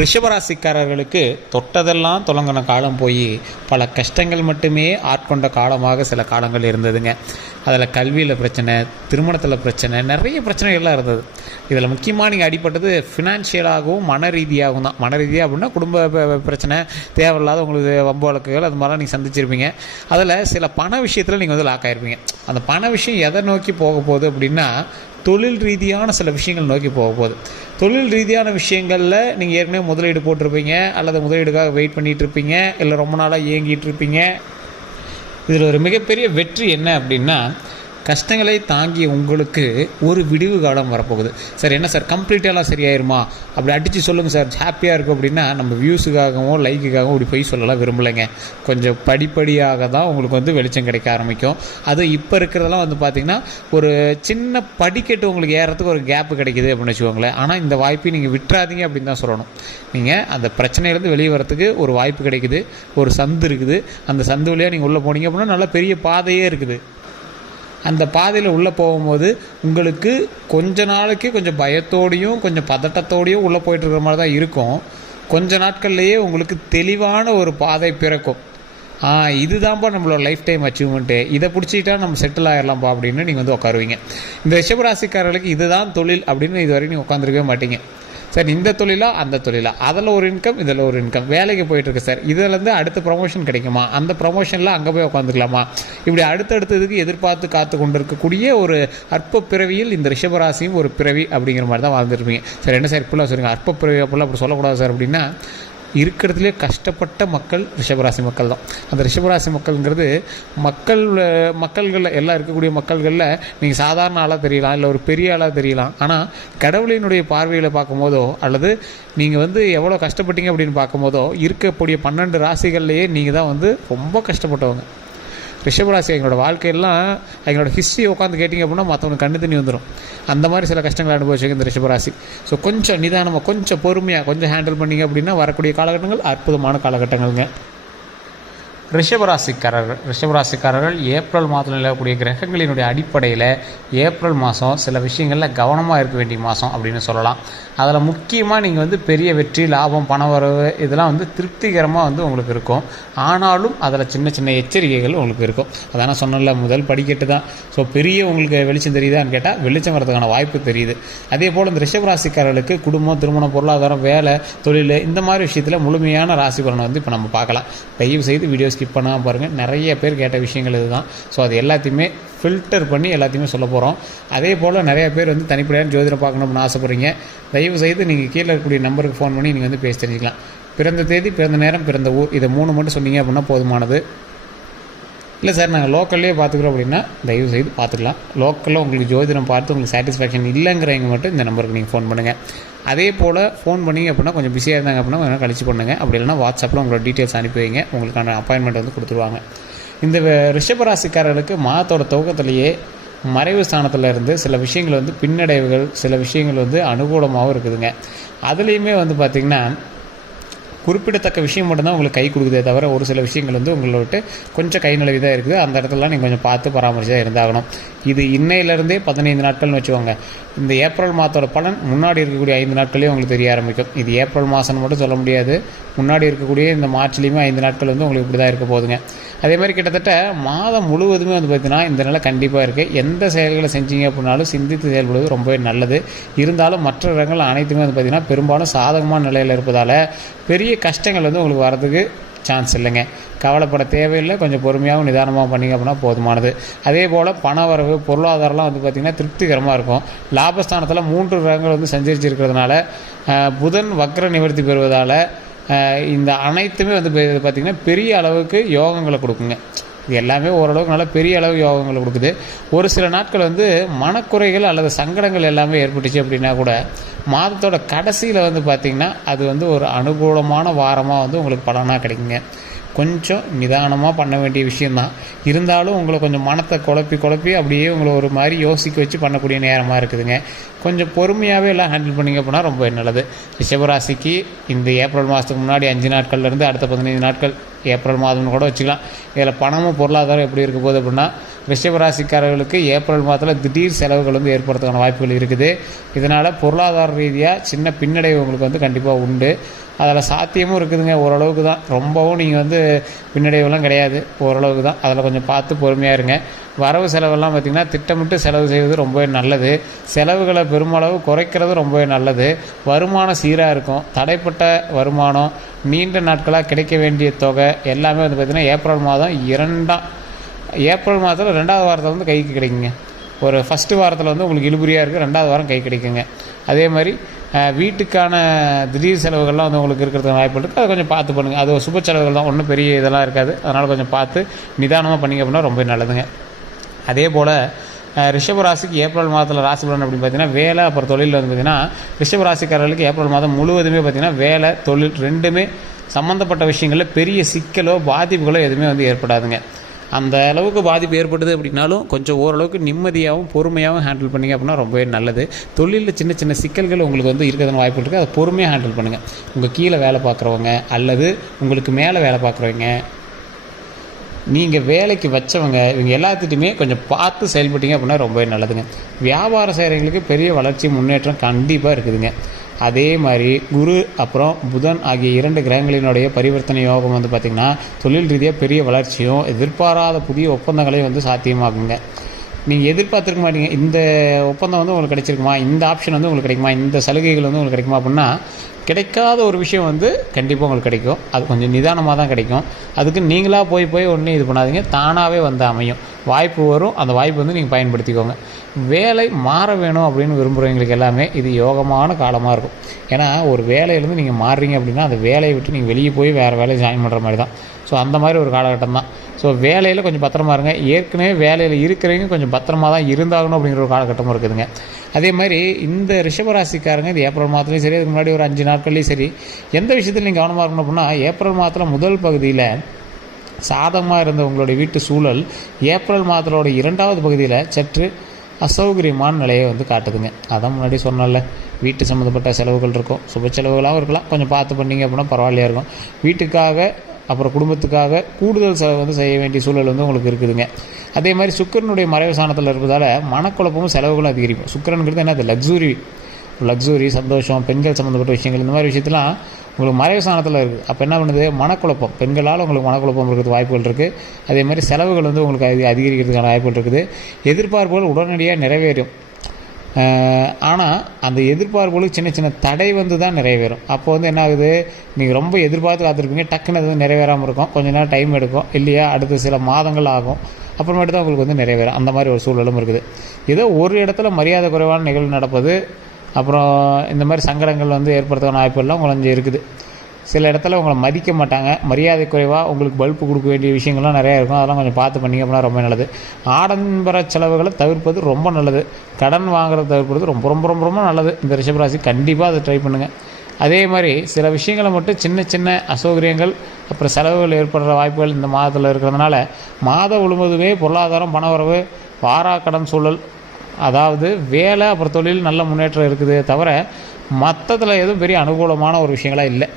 ரிஷபராசிக்காரர்களுக்கு தொட்டதெல்லாம் தொடங்கின காலம் போய் பல கஷ்டங்கள் மட்டுமே ஆட்கொண்ட காலமாக சில காலங்கள் இருந்ததுங்க. அதில் கல்வியில் பிரச்சனை, திருமணத்தில் பிரச்சனை, நிறைய பிரச்சனைகள்லாம் இருந்தது. இதில் முக்கியமாக நீங்கள் அடிப்பட்டது ஃபினான்ஷியலாகவும் மன ரீதியாகவும் தான். மன ரீதியாக அப்படின்னா குடும்ப பிரச்சனை, தேவையில்லாத உங்களுக்கு வம்பு வழக்குகள், அது மாதிரிலாம் நீங்கள் சந்திச்சிருப்பீங்க. அதில் சில பண விஷயத்தில் நீங்கள் வந்து லாக் ஆகிருப்பீங்க. அந்த பண விஷயம் எதை நோக்கி போக போகுது அப்படின்னா, தொழில் ரீதியான சில விஷயங்கள் நோக்கி போக போகுது. தொழில் ரீதியான விஷயங்களில் நீங்கள் ஏற்கனவே முதலீடு போட்டிருப்பீங்க, அல்லது முதலீடுக்காக வெயிட் பண்ணிகிட்டு இருப்பீங்க, இல்லை ரொம்ப நாளாக இயங்கிட்டு இருப்பீங்க. இதில் ஒரு மிகப்பெரிய வெற்றி என்ன அப்படின்னா, கஷ்டங்களை தாங்கிய உங்களுக்கு ஒரு விடிவு காலம் வரப்போகுது. சார் என்ன சார் கம்ப்ளீட்டாலாம் சரியாயிருமா, அப்படி அடித்து சொல்லுங்கள் சார், ஹாப்பியாக இருக்கும் அப்படின்னா நம்ம வியூஸுக்காகவும் லைக்குக்காகவும் இப்படி போய் சொல்லலாம் விரும்பலைங்க. கொஞ்சம் படிப்படியாக தான் உங்களுக்கு வந்து வெளிச்சம் கிடைக்க ஆரம்பிக்கும். அது இப்போ இருக்கிறதெல்லாம் வந்து பார்த்திங்கன்னா ஒரு சின்ன படிக்கட்டு உங்களுக்கு ஏறத்துக்கு ஒரு கேப்பு கிடைக்கிது அப்படின்னு வச்சுக்கோங்களேன். ஆனால் இந்த வாய்ப்பை நீங்கள் விட்டுறாதீங்க அப்படின்னு தான் சொல்லணும். நீங்கள் அந்த பிரச்சனையிலேருந்து வெளியே வரத்துக்கு ஒரு வாய்ப்பு கிடைக்குது, ஒரு சந்து இருக்குது. அந்த சந்து வழியாக நீங்கள் உள்ளே போனீங்க அப்படின்னா நல்ல பெரிய பாதையே இருக்குது. அந்த பாதையில் உள்ளே போகும்போது உங்களுக்கு கொஞ்ச நாளைக்கு கொஞ்சம் பயத்தோடையும் கொஞ்சம் பதட்டத்தோடையும் உள்ளே போயிட்டுருக்கிற மாதிரி தான் இருக்கும். கொஞ்ச நாட்கள்லேயே உங்களுக்கு தெளிவான ஒரு பாதை பிறக்கும். இதுதான்ப்பா நம்மளோட லைஃப் டைம் அச்சீவ்மெண்ட்டு, இதை பிடிச்சிக்கிட்டா நம்ம செட்டில் ஆகிடலாம்ப்பா அப்படின்னு நீங்கள் வந்து உட்காருவீங்க. இந்த ரிஷபராசிக்காரர்களுக்கு இதுதான் தொழில் அப்படின்னு இது வரைக்கும் நீங்கள் உட்காந்துருக்கவே மாட்டீங்க. சார் இந்த தொழிலா அந்த தொழிலா, அதில் ஒரு இன்கம் இதில் ஒரு இன்கம், வேலைக்கு போயிட்டுருக்கு சார், இதிலேருந்து அடுத்த ப்ரமோஷன் கிடைக்குமா, அந்த ப்ரமோஷனில் அங்கே போய் உட்காந்துக்கலாமா, இப்படி அடுத்தடுத்ததுக்கு எதிர்பார்த்து காத்து கொண்டு இருக்கக்கூடிய ஒரு அற்ப பிறவியில் இந்த ரிஷபராசியும் ஒரு பிறவி அப்படிங்கிற மாதிரி தான் வாழ்ந்துருப்பீங்க. சார் என்ன சார் இப்படிலாம் சொல்லுங்கள், அற்ப பிறவி அப்படிலாம் அப்படி சொல்லக்கூடாது சார் அப்படின்னா, இருக்கிறதுலே கஷ்டப்பட்ட மக்கள் ரிஷபராசி மக்கள் தான். அந்த ரிஷபராசி மக்கள்ங்கிறது மக்கள்களில் எல்லாம் இருக்கக்கூடிய மக்கள்களில் நீங்கள் சாதாரண ஆளாக தெரியலாம், இல்லை ஒரு பெரிய ஆளாக தெரியலாம். ஆனால் கடவுளினுடைய பார்வையில் பார்க்கும்போதோ, அல்லது நீங்கள் வந்து எவ்வளோ கஷ்டப்பட்டீங்க அப்படின்னு பார்க்கும்போதோ, இருக்கக்கூடிய 12 ராசிகள்லேயே நீங்கள் தான் வந்து ரொம்ப கஷ்டப்பட்டவங்க. ரிஷபராசி எங்களோட வாழ்க்கையெல்லாம் எங்களோட ஹிஸ்ட்ரியை உட்காந்து கேட்டிங்க அப்படின்னா மற்றவங்க கண்ணு தண்ணி வந்துடும். அந்த மாதிரி சில கஷ்டங்கள் அனுபவிச்சிங்க இந்த ரிஷபராசி. ஸோ கொஞ்சம் நிதானமாக, கொஞ்சம் பொறுமையாக, கொஞ்சம் ஹேண்டில் பண்ணிங்க அப்படின்னா வரக்கூடிய காலகட்டங்கள் அற்புதமான காலகட்டங்கள்ங்க. ரிஷபராசிக்காரர்கள் ஏப்ரல் மாதத்தில் நிலவக்கூடிய கிரகங்களினுடைய அடிப்படையில் ஏப்ரல் மாதம் சில விஷயங்களில் கவனமாக இருக்க வேண்டிய மாதம் அப்படின்னு சொல்லலாம். அதில் முக்கியமாக நீங்கள் வந்து பெரிய வெற்றி, லாபம், பண வரவு இதெல்லாம் வந்து திருப்திகரமாக வந்து உங்களுக்கு இருக்கும். ஆனாலும் அதில் சின்ன சின்ன எச்சரிக்கைகள் உங்களுக்கு இருக்கும். அதான் நான் சொன்னல, முதல் படிக்கட்டு தான். ஸோ பெரிய உங்களுக்கு வெளிச்சம் தெரியுதான்னு கேட்டால் வெளிச்சம் வரதுக்கான வாய்ப்பு தெரியுது. அதே போல் இந்த ரிஷபராசிக்காரர்களுக்கு குடும்பம், திருமணம், பொருளாதாரம், வேலை, தொழில் இந்த மாதிரி விஷயத்தில் முழுமையான ராசி பலனை வந்து இப்போ நம்ம பார்க்கலாம். தயவு செய்து வீடியோ ஸ்கிப் பண்ணாமல் பாருங்கள். நிறைய பேர் கேட்ட விஷயங்கள் இதுதான். ஸோ அது எல்லாத்தையுமே ஃபில்டர் பண்ணி எல்லாத்தையுமே சொல்ல போகிறோம். அதே போல் நிறைய பேர் வந்து தனிப்படையான ஜோதிடம் பார்க்கணும்னு ஆசைப்படுறீங்க. தயவு செய்து நீங்கள் கீழே இருக்கக்கூடிய நம்பருக்கு ஃபோன் பண்ணி நீங்கள் வந்து பேசி தெரிஞ்சுக்கலாம். பிறந்த தேதி, பிறந்த நேரம், பிறந்த ஊர், இதை 3 மட்டும் சொன்னீங்க அப்படின்னா போதுமானது. இல்லை சார் நாங்கள் லோக்கல்லே பார்த்துக்குறோம் அப்படின்னா தயவு செய்து பார்த்துக்கலாம். லோக்கலில் உங்களுக்கு ஜோதிடம் பார்த்து உங்களுக்கு சாட்டிஸ்ஃபேக்ஷன் இல்லைங்கிறவங்க மட்டும் இந்த நம்பருக்கு நீங்கள் ஃபோன் பண்ணுங்கள். அதே போல் ஃபோன் பண்ணிங்க அப்படின்னா கொஞ்சம் பிஸியாக இருந்தாங்க அப்படின்னா கொஞ்சம் கழிச்சு பண்ணுங்கள். அப்படி இல்லைனா வாட்ஸ்அப்பில் உங்களோட டீட்டெயில்ஸ் அனுப்பி வைங்க, உங்களுக்கான அப்பாயின்மெண்ட் வந்து கொடுத்துருவாங்க. இந்த ரிஷபராசிக்காரர்களுக்கு மாதத்தோட துவக்கத்திலேயே மறைவு ஸ்தானத்தில் இருந்து சில விஷயங்கள் வந்து பின்னடைவுகள், சில விஷயங்கள் வந்து அனுகூலமாகவும் இருக்குதுங்க. அதுலேயுமே வந்து பார்த்திங்கன்னா குறிப்பிடத்தக்க விஷயம் மட்டும்தான் உங்களுக்கு கை கொடுக்குதே தவிர ஒரு சில விஷயங்கள் வந்து உங்களோட கொஞ்சம் கை நிலவி தான் இருக்குது. அந்த இடத்துலலாம் நீங்கள் கொஞ்சம் பார்த்து பராமரிச்சு இருந்தாகணும். இது இன்னையிலேருந்தே 15 நாட்கள்னு வச்சுக்கோங்க. இந்த ஏப்ரல் மாதத்தோட பலன் முன்னாடி இருக்கக்கூடிய 5 நாட்களே உங்களுக்கு தெரிய ஆரம்பிக்கும். இது ஏப்ரல் மாதம்னு மட்டும் சொல்ல முடியாது. முன்னாடி இருக்கக்கூடிய இந்த மார்ச்லேயுமே 5 நாட்கள் வந்து உங்களுக்கு இப்படி தான் இருக்க போகுதுங்க. அதே மாதிரி கிட்டத்தட்ட மாதம் முழுவதுமே வந்து பார்த்திங்கன்னா இந்த நிலை கண்டிப்பாக இருக்குது. எந்த செயல்களை செஞ்சீங்க அப்படின்னாலும் சிந்தித்து செயல்படுவது ரொம்பவே நல்லது. இருந்தாலும் மற்ற இடங்கள் அனைத்துமே வந்து பார்த்திங்கன்னா பெரும்பாலும் சாதகமான நிலையில் இருப்பதால் பெரிய கஷ்டங்கள் வந்து உங்களுக்கு வரதுக்கு சான்ஸ் இல்லைங்க. கவலைப்பட தேவையில்லை. கொஞ்சம் பொறுமையாகவும் நிதானமாக பண்ணிங்க அப்படின்னா போதுமானது. அதே போல் பண வரவு, பொருளாதாரம்லாம் வந்து பார்த்திங்கன்னா திருப்திகரமாக இருக்கும். லாபஸ்தானத்தில் 3 கிரகங்கள் வந்து சஞ்சரிச்சிருக்கிறதுனால, புதன் வக்ர நிவர்த்தி பெறுவதால் இந்த அனைத்துமே வந்து பார்த்திங்கன்னா பெரிய அளவுக்கு யோகங்களை கொடுக்குங்க. இது எல்லாமே ஓரளவுக்கு நல்லா பெரிய அளவு யோகங்களை கொடுக்குது. ஒரு சில நாட்கள் வந்து மனக்குறைகள் அல்லது சங்கடங்கள் எல்லாமே ஏற்பட்டுச்சு அப்படின்னா கூட மாதத்தோட கடைசியில் வந்து பார்த்திங்கன்னா அது வந்து ஒரு அனுகூலமான வாரமாக வந்து உங்களுக்கு பலனாக கிடைக்குங்க. கொஞ்சம் நிதானமாக பண்ண வேண்டிய விஷயந்தான். இருந்தாலும் உங்களை கொஞ்சம் மனத்தை குழப்பி அப்படியே உங்களை ஒரு மாதிரி யோசிக்க வச்சு பண்ணக்கூடிய நேரமாக இருக்குதுங்க. கொஞ்சம் பொறுமையாகவே எல்லாம் ஹேண்டில் பண்ணிங்க அப்படின்னா ரொம்ப நல்லது. ரிஷபராசிக்கு இந்த ஏப்ரல் மாதத்துக்கு முன்னாடி 5 நாட்கள்லேருந்து அடுத்த 15 நாட்கள் ஏப்ரல் மாதம்னு கூட வச்சுக்கலாம். இதில் பணமும் பொருளாதாரம் எப்படி இருக்க போகுது அப்படின்னா, ரிஷபராசிக்காரர்களுக்கு ஏப்ரல் மாதத்தில் திடீர் செலவுகள் வந்து ஏற்படுறதுக்கான வாய்ப்புகள் இருக்குது. இதனால் பொருளாதார ரீதியாக சின்ன பின்னடைவு உங்களுக்கு வந்து கண்டிப்பாக உண்டு. அதில் சாத்தியமும் இருக்குதுங்க, ஓரளவுக்கு தான். ரொம்பவும் நீங்கள் வந்து பின்னடைவுலாம் கிடையாது, ஓரளவுக்கு தான். அதில் கொஞ்சம் பார்த்து பொறுமையாக இருங்க. வரவு செலவெல்லாம் பார்த்திங்கன்னா திட்டமிட்டு செலவு செய்வது ரொம்பவே நல்லது. செலவுகளை பெருமளவு குறைக்கிறது ரொம்பவே நல்லது. வருமானம் சீராக இருக்கும். தடைப்பட்ட வருமானம், நீண்ட நாட்களாக கிடைக்க வேண்டிய தொகை எல்லாமே வந்து பார்த்திங்கன்னா ஏப்ரல் மாதத்தில் 2வது வாரத்தில் வந்து கைக்கு கிடைக்குங்க. ஒரு ஃபஸ்ட்டு வாரத்தில் வந்து உங்களுக்கு இழுபறியாக இருக்குது, 2வது வாரம் கை கிடைக்குங்க. அதே மாதிரி வீட்டுக்கான திடீர் செலவுகள்லாம் வந்து உங்களுக்கு இருக்கிறதுக்கு வாய்ப்பு இருக்குது. அதை கொஞ்சம் பார்த்து பண்ணுங்கள். அது சுப செலவுகள் தான், ஒன்றும் பெரிய இதெல்லாம் இருக்காது. அதனால் கொஞ்சம் பார்த்து நிதானமாக பண்ணிங்க அப்படின்னா ரொம்ப நல்லதுங்க. அதே போல் ரிஷபராசிக்கு ஏப்ரல் மாதத்தில் ராசி பலன் அப்படின்னு பார்த்தீங்கன்னா, வேலை அப்புறம் தொழில் வந்து பார்த்திங்கன்னா, ரிஷபராசிக்காரர்களுக்கு ஏப்ரல் மாதம் முழுவதுமே பார்த்திங்கன்னா வேலை தொழில் ரெண்டுமே சம்மந்தப்பட்ட விஷயங்களில் பெரிய சிக்கலோ பாதிப்புகளோ எதுவுமே வந்து ஏற்படாதுங்க. அந்த அளவுக்கு பாதிப்பு ஏற்படுது அப்படின்னாலும் கொஞ்சம் ஓரளவுக்கு நிம்மதியாகவும் பொறுமையாகவும் ஹேண்டில் பண்ணிங்க அப்படின்னா ரொம்பவே நல்லது. தொழிலில் சின்ன சின்ன சிக்கல்கள் உங்களுக்கு வந்து இருக்கிறதுன்னு வாய்ப்பு இருக்குது. அதை பொறுமையாக ஹேண்டில் பண்ணுங்கள். உங்கள் கீழே வேலை பார்க்குறவங்க அல்லது உங்களுக்கு மேலே வேலை பார்க்குறவங்க, நீங்கள் வேலைக்கு வச்சவங்க, இவங்க எல்லாத்துட்டையுமே கொஞ்சம் பார்த்து செயல்பட்டீங்க அப்படின்னா ரொம்பவே நல்லதுங்க. வியாபாரம் செய்கிறவங்களுக்கு பெரிய வளர்ச்சி முன்னேற்றம் கண்டிப்பாக இருக்குதுங்க. அதே மாதிரி குரு அப்புறம் புதன் ஆகிய 2 கிரகங்களினுடைய பரிவர்த்தனை யோகம் வந்து பார்த்திங்கன்னா தொழில் ரீதியாக பெரிய வளர்ச்சியும் எதிர்பாராத புதிய ஒப்பந்தங்களையும் வந்து சாத்தியமாகுங்க. நீங்கள் எதிர்பார்த்துருக்க மாட்டீங்க, இந்த ஒப்பந்தம் வந்து உங்களுக்கு கிடைச்சிருக்குமா, இந்த ஆப்ஷன் வந்து உங்களுக்கு கிடைக்குமா, இந்த சலுகைகள் வந்து உங்களுக்கு கிடைக்குமா அப்படின்னா, கிடைக்காத ஒரு விஷயம் வந்து கண்டிப்பாக உங்களுக்கு கிடைக்கும். அது கொஞ்சம் நிதானமாக தான் கிடைக்கும். அதுக்கு நீங்களாக போய் ஒன்றும் இது பண்ணாதீங்க, தானாகவே வந்து அமையும். வாய்ப்பு வரும், அந்த வாய்ப்பு வந்து நீங்கள் பயன்படுத்திக்கோங்க. வேலை மாற வேணும் அப்படின்னு விரும்புகிறவங்களுக்கு எல்லாமே இது யோகமான காலமாக இருக்கும். ஏன்னா ஒரு வேலையிலேருந்து நீங்கள் மாறுறீங்க அப்படின்னா அந்த வேலையை விட்டு நீங்கள் வெளியே போய் வேறு வேலையை ஜாயின் பண்ணுற மாதிரி தான். ஸோ அந்த மாதிரி ஒரு காலகட்டம் தான். ஸோ வேலையில் கொஞ்சம் பத்திரமா இருங்க. ஏற்கனவே வேலையில் இருக்கிறவங்க கொஞ்சம் பத்திரமா தான் இருந்தாகணும் அப்படிங்கிற ஒரு காலகட்டமும் இருக்குதுங்க. அதே மாதிரி இந்த ரிஷபராசிக்காரங்க இது ஏப்ரல் மாதத்துலையும் சரி, அதுக்கு முன்னாடி ஒரு 5 நாட்கள்லையும் சரி, எந்த விஷயத்தில் நீங்கள் கவனமாக இருக்கணும் அப்படின்னா, ஏப்ரல் மாதத்தில் முதல் பகுதியில் சாதகமாக இருந்த உங்களுடைய வீட்டு சூழல் ஏப்ரல் மாதத்தோட 2வது பகுதியில் சற்று அசௌகரியமான நிலையை வந்து காட்டுதுங்க. அதான் முன்னாடி சொன்னால, வீட்டு சம்மந்தப்பட்ட செலவுகள் இருக்கும், சுப செலவுகளாகவும் இருக்கலாம். கொஞ்சம் பார்த்து பண்ணிங்க அப்படின்னா பரவாயில்லையா இருக்கும். வீட்டுக்காக அப்புறம் குடும்பத்துக்காக கூடுதல் செலவு வந்து செய்ய வேண்டிய சூழல் வந்து உங்களுக்கு இருக்குதுங்க. அதே மாதிரி சுக்கிரனுடைய மறைவு சாணத்தில் இருப்பதால் மனக்குழப்பமும் செலவுகளும் அதிகரிக்கும். சுக்கிரனுங்கிறது என்ன, அது லக்ஸுரி, சந்தோஷம், பெண்கள் சம்மந்தப்பட்ட விஷயங்கள், இந்த மாதிரி விஷயத்தெலாம் உங்களுக்கு மறைவு சாணத்தில் இருக்குது. அப்போ என்ன பண்ணுது, மனக்குழப்பம், பெண்களால் உங்களுக்கு மனக்குழப்பம் இருக்கிறது வாய்ப்புகள் இருக்குது. அதே மாதிரி செலவுகள் வந்து உங்களுக்கு அதிகரிக்கிறதுக்கான வாய்ப்புகள் இருக்குது. எதிர்பார்ப்புகள் உடனடியாக நிறைவேறும். ஆனால் அந்த எதிர்பார்ப்புகளுக்கு சின்ன சின்ன தடை வந்து தான் நிறைவேறும். அப்போ வந்து என்ன ஆகுது, நீங்கள் ரொம்ப எதிர்பார்த்து காத்திருப்பீங்க, டக்குன்னு அது வந்து நிறைவேறாமல் இருக்கும். கொஞ்ச நேரம் டைம் எடுக்கும், இல்லையா அடுத்த சில மாதங்கள் ஆகும், அப்புறமேட்டு தான் உங்களுக்கு வந்து நிறைவேறும். அந்த மாதிரி ஒரு சூழலும் இருக்குது. ஏதோ ஒரு இடத்துல மரியாதை குறைவான நிகழ்வு நடப்பது, அப்புறம் இந்த மாதிரி சங்கடங்கள் வந்து ஏற்படுத்துகிற வாய்ப்புகள்லாம் கொஞ்சம் இருக்குது. சில இடத்துல உங்களை மதிக்க மாட்டாங்க, மரியாதை குறைவாக உங்களுக்கு பல்பு கொடுக்க வேண்டிய விஷயங்கள்லாம் நிறையா இருக்கும். அதெல்லாம் கொஞ்சம் பார்த்து பண்ணிங்க அப்படின்னா ரொம்ப நல்லது. ஆடம்பர செலவுகளை தவிர்ப்பது ரொம்ப நல்லது. கடன் வாங்குறத தவிர்ப்பது ரொம்ப ரொம்ப ரொம்ப ரொம்ப நல்லது. இந்த ரிஷபராசி கண்டிப்பாக அதை ட்ரை பண்ணுங்கள். அதே மாதிரி சில விஷயங்களை மட்டும் சின்ன சின்ன அசௌகரியங்கள் அப்புறம் செலவுகள் ஏற்படுற வாய்ப்புகள் இந்த மாதத்தில் இருக்கிறதுனால மாதம் முழுவதுமே பொருளாதாரம், பணவரவு, வாராக்கடன் சூழல், அதாவது வேலை அப்புறம் தொழில் நல்ல முன்னேற்றம் இருக்குது தவிர மற்றத்தில் எதுவும் பெரிய அனுகூலமான ஒரு விஷயங்களாக இல்லை.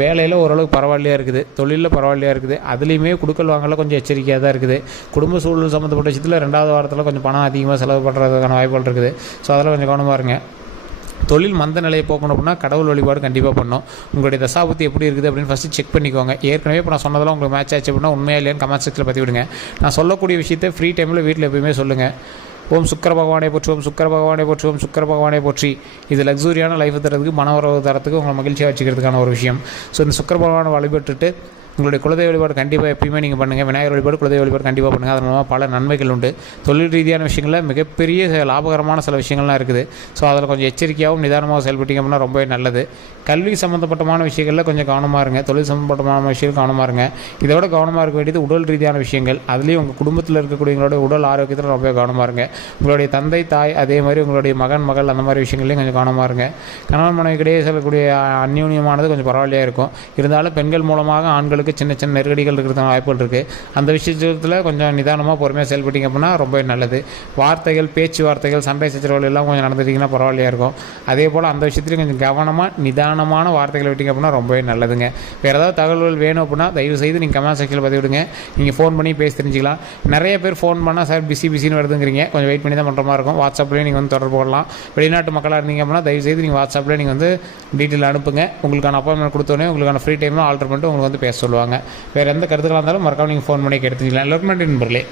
வேலையில் ஓரளவுக்கு பரவாயில்லையாக இருக்குது, தொழிலில் பரவாயில்லையாக இருக்குது. அதுலேயுமே கொடுக்கல் வாங்கல கொஞ்சம் எச்சரிக்கையாக தான் இருக்குது. குடும்ப சூழல் சம்மந்தப்பட்ட விஷயத்தில் 2வது வாரத்தில் கொஞ்சம் பணம் அதிகமாக செலவு பண்ணுறதுக்கான வாய்ப்புகள் இருக்குது. ஸோ அதில் கொஞ்சம் கவனமாக இருங்க. தொழில் மந்த நிலையை போக்கணும் அப்படின்னா கடவுள் வழிபாடு கண்டிப்பாக பண்ணணும். உங்களுடைய தசாபுத்தி எப்படி இருக்குது அப்படின்னு ஃபஸ்ட்டு செக் பண்ணிக்கோங்க. ஏற்கனவே இப்போ நான் சொன்னதெல்லாம் உங்களுக்கு மேட்ச் ஆச்சு அப்படின்னா உண்மையாக இல்லையான்னு கமெண்ட் செக்ஷனில் பற்றி விடுங்க. நான் சொல்லக்கூடிய விஷயத்தை ஃப்ரீ டைமில் வீட்டில் எப்பயுமே சொல்லுங்கள். ஓம் சுக்கர பகவானை போற்றி, ஓம் சுக்கர பகவானை போற்றி, ஓம் சுக்கர பகவானை போற்றி. இது லக்ஸூரியான லைஃப் தரத்துக்கு, மனவரவு தரத்துக்கு, உங்களை மகிழ்ச்சியாக வச்சுக்கிறதுக்கான ஒரு விஷயம். ஸோ இந்த சுக்கர பகவானை வழிபட்டுட்டு உங்களுடைய குலதெய்வ வழிபாடு கண்டிப்பாக எப்பயுமே நீங்கள் பண்ணுங்கள். விநாயகர் வழிபாடு, குலதெய்வ வழிபாடு கண்டிப்பாக பண்ணுங்கள். அதன் மூலமாக பல நன்மைகள் உண்டு. தொழில் ரீதியான விஷயங்களில் மிகப்பெரிய லாபகரமான சில விஷயங்கள்லாம் இருக்குது. ஸோ அதில் கொஞ்சம் எச்சரிக்கையாகவும் நிதானமாக செயல்பட்டீங்க அப்படின்னா ரொம்பவே நல்லது. கல்வி சம்மந்தப்பட்டமான விஷயங்களில் கொஞ்சம் கவனமாக இருங்க. தொழில் சம்மந்தப்பட்டமான விஷயங்கள் கவனமாக இருங்க. இதை விட கவனமாக இருக்க வேண்டியது உடல் ரீதியான விஷயங்கள். அதுலேயும் உங்கள் குடும்பத்தில் இருக்கக்கூடியவங்களோட உடல் ஆரோக்கியத்தில் ரொம்ப கவனமாக இருங்க. உங்களுடைய தந்தை, தாய், அதே மாதிரி உங்களுடைய மகன், மகள், அந்த மாதிரி விஷயங்கள்லையும் கொஞ்சம் கவனமாக இருங்க. கணவன் மனைவிக்கிடையே செல்லக்கூடிய அந்யோன்யமானது கொஞ்சம் பரவாயில்லையாக இருக்கும். இருந்தாலும் பெண்கள் மூலமாக ஆண்களுக்கு உங்களுக்கு சின்ன சின்ன நெருக்கடிகள் இருக்கிறது வாய்ப்புகள் இருக்குது. அந்த விஷயத்தில் கொஞ்சம் நிதானமாக பொறுமையாக செயல்பட்டீங்க அப்படின்னா ரொம்பவே நல்லது. வார்த்தைகள், பேச்சுவார்த்தைகள், சண்டை சச்சரவுகள் எல்லாம் கொஞ்சம் நடந்துட்டிங்கன்னா பரவாயில்லையா இருக்கும். அதே போல் அந்த விஷயத்துலையும் கொஞ்சம் கவனமாக நிதானமான வார்த்தைகளை விட்டிங்க அப்படின்னா ரொம்பவே நல்லதுங்க. வேறு ஏதாவது தகவல்கள் வேணும் அப்படின்னா தயவுசெய்து நீங்கள் கமெண்ட் செக்ஷனில் பதிவிடுங்க. நீங்கள் ஃபோன் பண்ணி பேசி தெரிஞ்சிக்கலாம். நிறைய பேர் ஃபோன் பண்ணால் சார் பிஸின்னு வருதுங்கிறீங்க, கொஞ்சம் வெயிட் பண்ணி தான் பண்ணுற மாதிரி இருக்கும். வாட்ஸ்அப்லேயே நீங்கள் வந்து தொடர்பு கொள்ளலாம். வெளிநாட்டு மக்களாக இருந்தீங்க அப்படின்னா தயவுசெய்து நீங்கள் வாட்ஸ்அப்பில் நீங்கள் வந்து டீட்டெயில் அனுப்புங்க. உங்களுக்கான அப்பாயின்மெண்ட் கொடுத்தோன்னே உங்களுக்கான ஃப்ரீ டைம்லாம் ஆல்டர் பண்ணிட்டு உங்களுக்கு வந்து பேச சொல்லுவாங்க. வேறு எந்த கருத்துக்களாக இருந்தாலும் மறக்காம நீங்கள் ஃபோன் பண்ணி எடுத்துக்கலாம். எல்லாருக்கும் நன்றி நண்பர்களே.